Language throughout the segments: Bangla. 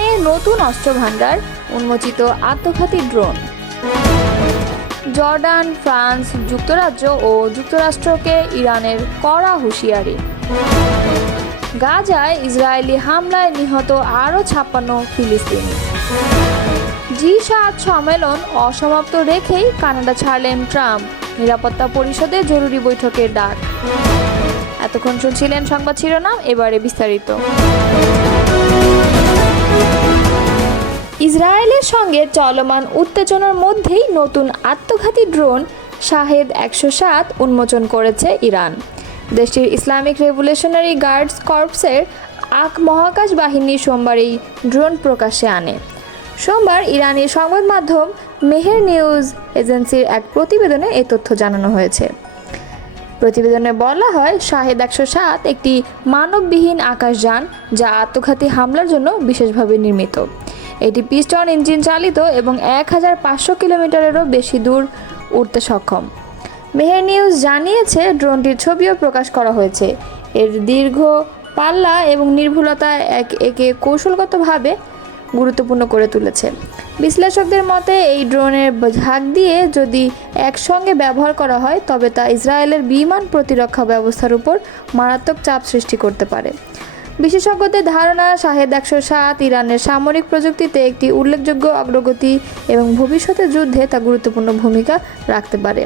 ইরানে নতুন অস্ত্র ভান্ডার, উন্মোচিত আত্মঘাতী ড্রোন। জর্ডান, ফ্রান্স, যুক্তরাজ্য ও যুক্তরাষ্ট্রকে ইরানের কড়া হুঁশিয়ারি। গাজায় ইসরায়েলি হামলায় নিহত আরও 56 ফিলিস্তিনি। জি7 সম্মেলন অসমাপ্ত রেখেই কানাডা ছাড়লেন ট্রাম্প, নিরাপত্তা পরিষদে জরুরি বৈঠকের ডাক। এতক্ষণ শুনছিলেন সংবাদ শিরোনাম, এবারে বিস্তারিত। ইসরায়েলের সঙ্গে চলমান উত্তেজনার মধ্যেই নতুন আত্মঘাতী ড্রোন শাহেদ 107 উন্মোচন করেছে ইরান। দেশটির ইসলামিক রেভলিউশনারি গার্ডস কর্পসের আক মহাকাশ বাহিনী সোমবার এই ড্রোন প্রকাশ্যে আনে। সোমবার ইরানি সংবাদ মাধ্যম মেহের নিউজ এজেন্সির এক প্রতিবেদনে এই তথ্য জানানো হয়েছে। প্রতিবেদনে বলা হয়, শাহেদ 107 একটি মানববিহীন আকাশযান যা আত্মঘাতী হামলার জন্য বিশেষভাবে নির্মিত। এটি পিস্টন ইঞ্জিন চালিত এবং 1500 কিলোমিটারেরও বেশি দূর উড়তে সক্ষম। মেহের নিউজ জানিয়েছে, ড্রোনটির ছবিও প্রকাশ করা হয়েছে। এর দীর্ঘ পাল্লা এবং নির্ভুলতা একে কৌশলগতভাবে গুরুত্বপূর্ণ করে তুলেছে। বিশ্লেষকদের মতে, এই ড্রোনের ঝাঁক দিয়ে যদি একসঙ্গে ব্যবহার করা হয় তবে তা ইসরায়েলের বিমান প্রতিরক্ষা ব্যবস্থার উপর মারাত্মক চাপ সৃষ্টি করতে পারে। বিশেষজ্ঞদের ধারণা, শাহেদ 107 ইরানের সামরিক প্রযুক্তিতে একটি উল্লেখযোগ্য অগ্রগতি এবং ভবিষ্যতের যুদ্ধে তা গুরুত্বপূর্ণ ভূমিকা রাখতে পারে।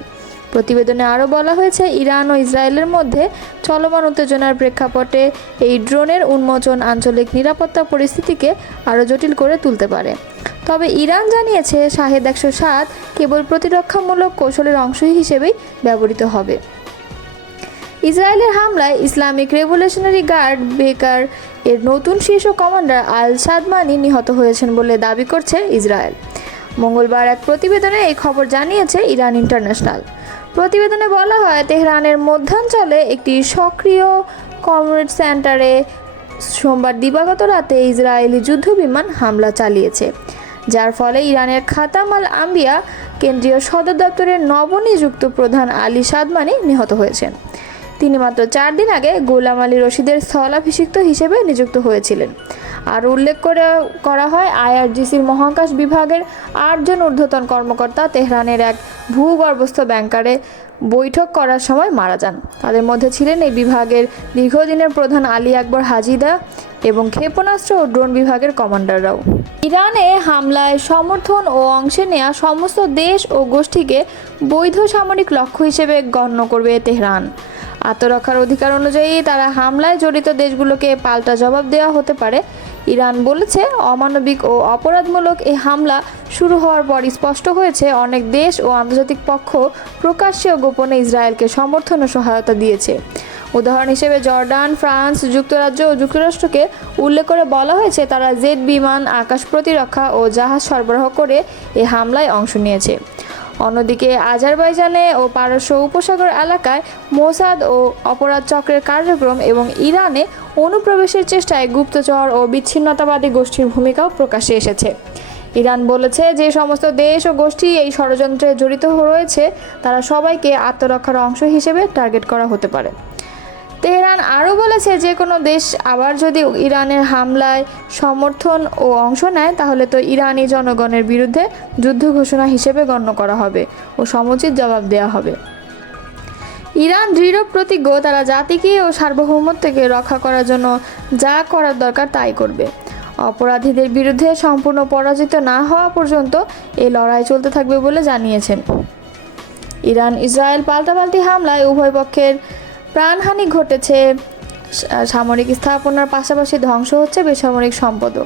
প্রতিবেদনে আরও বলা হয়েছে, ইরান ও ইসরায়েলের মধ্যে চলমান উত্তেজনার প্রেক্ষাপটে এই ড্রোনের উন্মোচন আঞ্চলিক নিরাপত্তা পরিস্থিতিকে আরও জটিল করে তুলতে পারে। তবে ইরান জানিয়েছে, শাহেদ 107 কেবল প্রতিরক্ষামূলক কৌশলের অংশ হিসেবেই ব্যবহৃত হবে। ইসরায়েলের হামলায় ইসলামিক রেভলিউশনারি গার্ড বেকার এর নতুন শীর্ষ কমান্ডার আল সাদমানি নিহত হয়েছেন বলে দাবি করছে ইসরায়েল। মঙ্গলবার এক প্রতিবেদনে এই খবর জানিয়েছে ইরান ইন্টারন্যাশনাল। প্রতিবেদনে বলা হয়, তেহরানের মধ্যাঞ্চলে একটি সক্রিয় কমিউনিটি সেন্টারে সোমবার দিবাগত রাতে ইসরায়েলি যুদ্ধবিমান হামলা চালিয়েছে, যার ফলে ইরানের খাতাম আল আম্বিয়া কেন্দ্রীয় সদর দপ্তরের নবনিযুক্ত প্রধান আলী সাদমানি নিহত হয়েছেন। তিনি মাত্র 4 দিন আগে গোলাম আলী রশিদের স্থলাভিষিক্ত হিসেবে নিযুক্ত হয়েছিলেন। আর উল্লেখ করা হয়, আইআরজিসির মহাকাশ বিভাগের 8 জন ঊর্ধ্বতন কর্মকর্তা তেহরানের এক ভূগর্ভস্থ ব্যাংকারে বৈঠক করার সময় মারা যান। তাদের মধ্যে ছিলেন এই বিভাগের দীর্ঘদিনের প্রধান আলী আকবর হাজিদা এবং ক্ষেপণাস্ত্র ও ড্রোন বিভাগের কমান্ডাররাও। ইরানে হামলায় সমর্থন ও অংশে নেওয়া সমস্ত দেশ ও গোষ্ঠীকে বৈধ সামরিক লক্ষ্য হিসেবে গণ্য করবে তেহরান। আত্মরক্ষার অধিকার অনুযায়ী তারা হামলায় জড়িত দেশগুলোকে পাল্টা জবাব দেওয়া হতে পারে। ইরান বলেছে, অমানবিক ও অপরাধমূলক এই হামলা শুরু হওয়ার পর স্পষ্ট হয়েছে, অনেক দেশ ও আন্তর্জাতিক পক্ষ প্রকাশ্যে ও গোপনে ইসরায়েলকে সমর্থন ও সহায়তা দিয়েছে। উদাহরণ হিসেবে জর্ডান, ফ্রান্স, যুক্তরাজ্য ও যুক্তরাষ্ট্রকে উল্লেখ করে বলা হয়েছে, তারা জেট বিমান, আকাশ প্রতিরক্ষা ও জাহাজ সরবরাহ করে এই হামলায় অংশ নিয়েছে। অন্যদিকে আজারবাইজানে ও পারস্য উপসাগর এলাকায় মোসাদ ও অপরাধ চক্রের কার্যক্রম এবং ইরানে অনুপ্রবেশের চেষ্টায় গুপ্তচর ও বিচ্ছিন্নতাবাদী গোষ্ঠীর ভূমিকাও প্রকাশ্যে এসেছে। ইরান বলেছে, যে সমস্ত দেশ ও গোষ্ঠী এই ষড়যন্ত্রে জড়িত রয়েছে তারা সবাইকে আত্মরক্ষার অংশ হিসেবে টার্গেট করা হতে পারে। তেহরান আরও বলেছে, যে কোনো দেশ আবার যদি ইরানের হামলায় সমর্থন ও অংশ নেয় তাহলে তো ইরানি জনগণের বিরুদ্ধে যুদ্ধ ঘোষণা হিসেবে গণ্য করা হবে ও সমুচিত জবাব দেওয়া হবে। ইরান দৃঢ় প্রতিজ্ঞ, তারা জাতিকে ও সার্বভৌমত্বকে রক্ষা করার জন্য যা করার দরকার তাই করবে। অপরাধীদের বিরুদ্ধে সম্পূর্ণ পরাজিত না হওয়া পর্যন্ত এই লড়াই চলতে থাকবে বলে জানিয়েছেন। ইরান ইসরায়েল পাল্টাপাল্টি হামলায় উভয় পক্ষের প্রাণহানি ঘটেছে, সামরিক স্থাপনার পাশাপাশি ধ্বংস হচ্ছে বেসামরিক সম্পদও।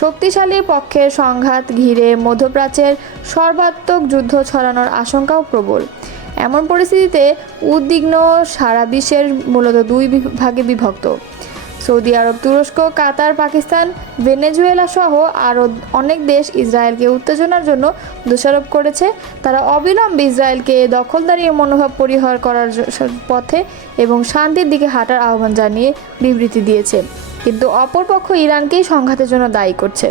শক্তিশালী পক্ষের সংঘাত ঘিরে মধ্যপ্রাচ্যের সর্বাত্মক যুদ্ধ ছড়ানোর আশঙ্কাও প্রবল। এমন পরিস্থিতিতে উদ্বিগ্ন সারা বিশ্বের মূলত 2 ভাগে বিভক্ত। সৌদি আরব, তুরস্ক, কাতার, পাকিস্তান, ভেনেজুয়েলা সহ আরও অনেক দেশ ইসরায়েলকে উত্তেজনার জন্য দোষারোপ করেছে। তারা অবিলম্বে ইসরায়েলকে দখলদারি মনোভাব পরিহার করার পথে এবং শান্তির দিকে হাঁটার আহ্বান জানিয়ে বিবৃতি দিয়েছে, কিন্তু অপরপক্ষ ইরানকেই সংঘাতের জন্য দায়ী করছে।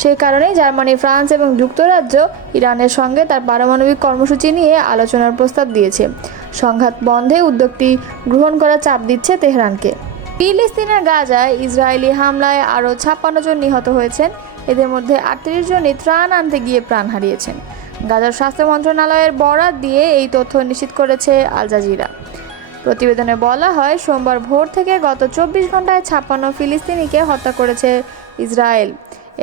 সেই কারণেই জার্মানি, ফ্রান্স এবং যুক্তরাজ্য ইরানের সঙ্গে তার পারমাণবিক কর্মসূচি নিয়ে আলোচনার প্রস্তাব দিয়েছে। সংঘাত বন্ধে উদ্যোগটি গ্রহণ করার চাপ দিচ্ছে তেহরানকে। ফিলিস্তিনের গাজায় ইসরায়েলি হামলায় আরও 56 জন নিহত হয়েছেন। এদের মধ্যে 38 জনই ত্রাণ আনতে গিয়ে প্রাণ হারিয়েছেন। গাজার স্বাস্থ্য মন্ত্রণালয়ের বরাত দিয়ে এই তথ্য নিশ্চিত করেছে আল জাজিরা। প্রতিবেদনে বলা হয়, সোমবার ভোর থেকে গত 24 ঘন্টায় 56 ফিলিস্তিনিকে হত্যা করেছে ইসরায়েল।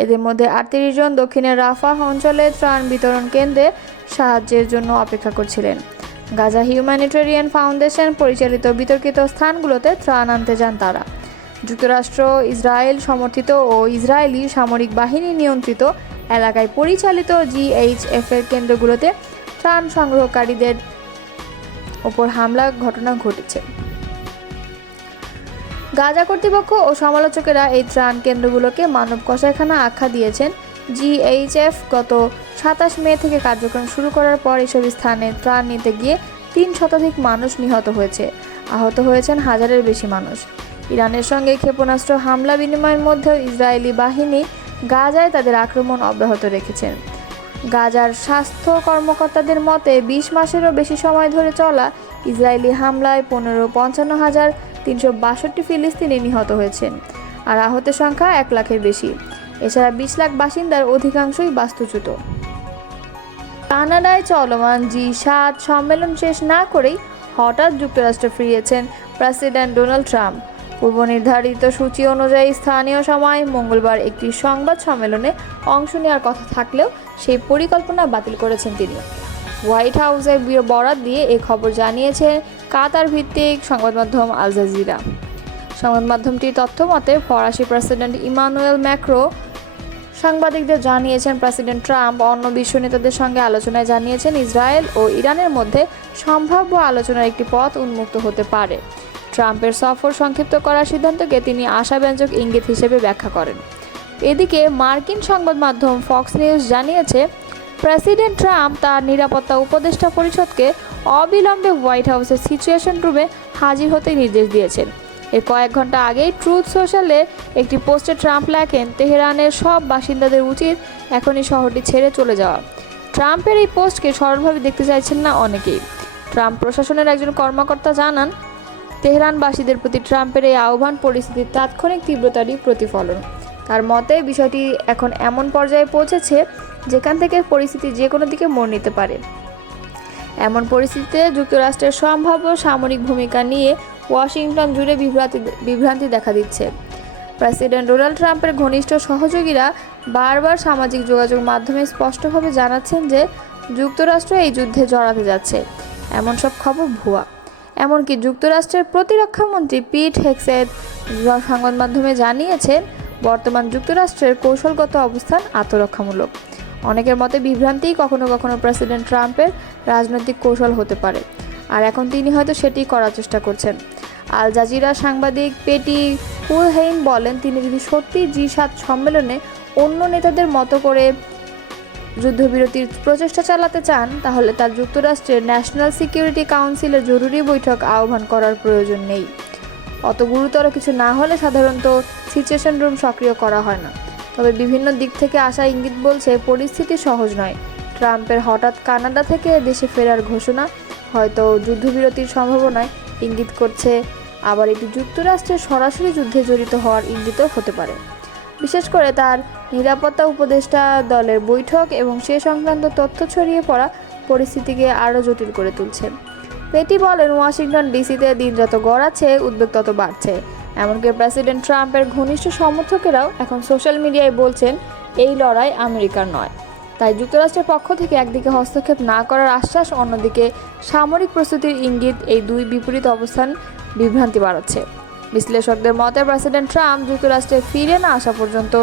এদের মধ্যে 38 জন দক্ষিণের রাফাহ অঞ্চলে ত্রাণ বিতরণ কেন্দ্রে সাহায্যের জন্য অপেক্ষা করছিলেন। গাজা হিউম্যানিটেরিয়ান ফাউন্ডেশন পরিচালিত বিতর্কিত স্থানগুলোতে ত্রাণ আনতে যান তারা। যুক্তরাষ্ট্র, ইসরায়েল সমর্থিত ও ইসরায়েলি সামরিক বাহিনী নিয়ন্ত্রিত এলাকায় পরিচালিত জিএইচএফ-এর কেন্দ্রগুলোতে ত্রাণ সংগ্রহকারীদের ওপর হামলার ঘটনা ঘটেছে। গাজা কর্তৃপক্ষ ও সমালোচকেরা এই ত্রাণ কেন্দ্রগুলোকে মানব কসাইখানা আখ্যা দিয়েছেন। জিএইচএফ গত 27 মে থেকে কার্যক্রম শুরু করার পর এসব স্থানে ত্রাণ নিতে গিয়ে 3 শতাধিক মানুষ নিহত হয়েছে, আহত হয়েছেন হাজারের বেশি মানুষ। ইরানের সঙ্গে ক্ষেপণাস্ত্র হামলা বিনিময়ের মধ্যেও ইসরায়েলি বাহিনী গাজায় তাদের আক্রমণ অব্যাহত রেখেছেন। গাজার স্বাস্থ্য কর্মকর্তাদের মতে 20 মাসেরও বেশি সময় ধরে চলা ইসরায়েলি হামলায় 55,362 ফিলিস্তিনি নিহত হয়েছেন, আর আহতের সংখ্যা 1 লাখের বেশি। এছাড়া 20 লাখ বাসিন্দার অধিকাংশই বাস্তুচ্যুত। কানাডায় চলমান জি7 সম্মেলন শেষ না করেই হঠাৎ যুক্তরাষ্ট্রে ফিরেছেন প্রেসিডেন্ট ডোনাল্ড ট্রাম্প। পূর্ব নির্ধারিত সূচি অনুযায়ী স্থানীয় সময় মঙ্গলবার একটি সংবাদ সম্মেলনে অংশ নেওয়ার কথা থাকলেও সেই পরিকল্পনা বাতিল করেছেন তিনি। হোয়াইট হাউসের বরাত দিয়ে এ খবর জানিয়েছে কাতার ভিত্তিক সংবাদ মাধ্যম আল জাজিরা। সংবাদ মাধ্যমটির তথ্য মতে, ফরাসি প্রেসিডেন্ট ইমানুয়েল ম্যাক্রো সাংবাদিকদের জানিয়েছেন, প্রেসিডেন্ট ট্রাম্প অন্য বিশ্ব নেতাদের সঙ্গে আলোচনায় জানিয়েছেন ইসরায়েল ও ইরানের মধ্যে সম্ভাব্য আলোচনার একটি পথ উন্মুক্ত হতে পারে। ট্রাম্পের সফর সংক্ষিপ্ত করার সিদ্ধান্তকে তিনি আশাব্যঞ্জক ইঙ্গিত হিসেবে ব্যাখ্যা করেন। এদিকে মার্কিন সংবাদ মাধ্যম ফক্স নিউজ জানিয়েছে, প্রেসিডেন্ট ট্রাম্প তার নিরাপত্তা উপদেষ্টা পরিষদকে অবিলম্বে হোয়াইট হাউসের সিচুয়েশন রুমে হাজির হতে নির্দেশ দিয়েছেন। এর কয়েক ঘন্টা আগেই ট্রুথ সোশ্যালে একটি পোস্টে ট্রাম্প লেখেন, তেহরানের সব বাসিন্দাদের উচিত এখনই শহরটি ছেড়ে চলে যাওয়া। ট্রাম্পের এই পোস্টকে সরলভাবে দেখতে চাইছেন না অনেকেই। ট্রাম্প প্রশাসনের একজন কর্মকর্তা জানান, তেহরানবাসীদের প্রতি ট্রাম্পের এই আহ্বান পরিস্থিতির তাৎক্ষণিক তীব্রতারই প্রতিফলন। তার মতে, বিষয়টি এখন এমন পর্যায়ে পৌঁছেছে যেখান থেকে পরিস্থিতি যে কোনো দিকে মোড় নিতে পারে। এমন পরিস্থিতিতে যুক্তরাষ্ট্রের সম্ভাব্য সামরিক ভূমিকা নিয়ে ওয়াশিংটন জুড়ে বিভ্রান্তি দেখা দিচ্ছে। প্রেসিডেন্ট ডোনাল্ড ট্রাম্পের ঘনিষ্ঠ সহযোগীরা বারবার সামাজিক যোগাযোগ মাধ্যমে স্পষ্টভাবে জানাচ্ছেন যে যুক্তরাষ্ট্র এই যুদ্ধে জড়াতে যাচ্ছে। এমন সব খবর ভুয়া। এমনকি যুক্তরাষ্ট্রের প্রতিরক্ষামন্ত্রী পিট হেগসেথ সংবাদ মাধ্যমে জানিয়েছেন, বর্তমান যুক্তরাষ্ট্রের কৌশলগত অবস্থান আত্মরক্ষামূলক। অনেকের মতে বিভ্রান্তি কখনো কখনো প্রেসিডেন্ট ট্রাম্পের রাজনৈতিক কৌশল হতে পারে, আর এখন তিনি হয়তো সেটি করার চেষ্টা করছেন। আল জাজিরা সাংবাদিক পেটি কুলহেইন বলেন, তিনি যদি সত্যি জি7 সম্মেলনে অন্য নেতাদের মতো করে যুদ্ধবিরতির প্রচেষ্টা চালাতে চান, তাহলে তার যুক্তরাষ্ট্রের ন্যাশনাল সিকিউরিটি কাউন্সিলের জরুরি বৈঠক আহ্বান করার প্রয়োজন নেই। অত গুরুতর কিছু না হলে সাধারণত সিচুয়েশন রুম সক্রিয় করা হয় না। তবে বিভিন্ন দিক থেকে আসা ইঙ্গিত বলছে পরিস্থিতি সহজ নয়। ট্রাম্পের হঠাৎ কানাডা থেকে দেশে ফেরার ঘোষণা হয়তো যুদ্ধবিরতির সম্ভাবনায় ইঙ্গিত করছে, আবার এটি যুক্তরাষ্ট্রের সরাসরি যুদ্ধে জড়িত হওয়ার ইঙ্গিতও হতে পারে। বিশেষ করে তার নিরাপত্তা উপদেষ্টা দলের বৈঠক এবং সে সংক্রান্ত তথ্য ছড়িয়ে পড়া পরিস্থিতিকে আরও জটিল করে তুলছে। পেটি বলেন, ওয়াশিংটন ডিসিতে দিন যত গড়াচ্ছে উদ্বেগ তত বাড়ছে। এমনকি প্রেসিডেন্ট ট্রাম্পের ঘনিষ্ঠ সমর্থকেরাও এখন সোশ্যাল মিডিয়ায় বলছেন, এই লড়াই আমেরিকার নয়। তাই যুক্তরাষ্ট্রের পক্ষ থেকে একদিকে হস্তক্ষেপ না করার আশ্বাস, অন্যদিকে সামরিক প্রস্তুতির ইঙ্গিত, এই দুই বিপরীত অবস্থান বিভ্রান্তি বাড়াচ্ছে। বিশ্লেষকদের মতে, প্রেসিডেন্ট ট্রাম্প যুক্তরাষ্ট্রে ফিরে না আসা পর্যন্ত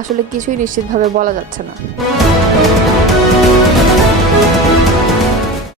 আসলে কিছুই নিশ্চিতভাবে বলা যাচ্ছে না।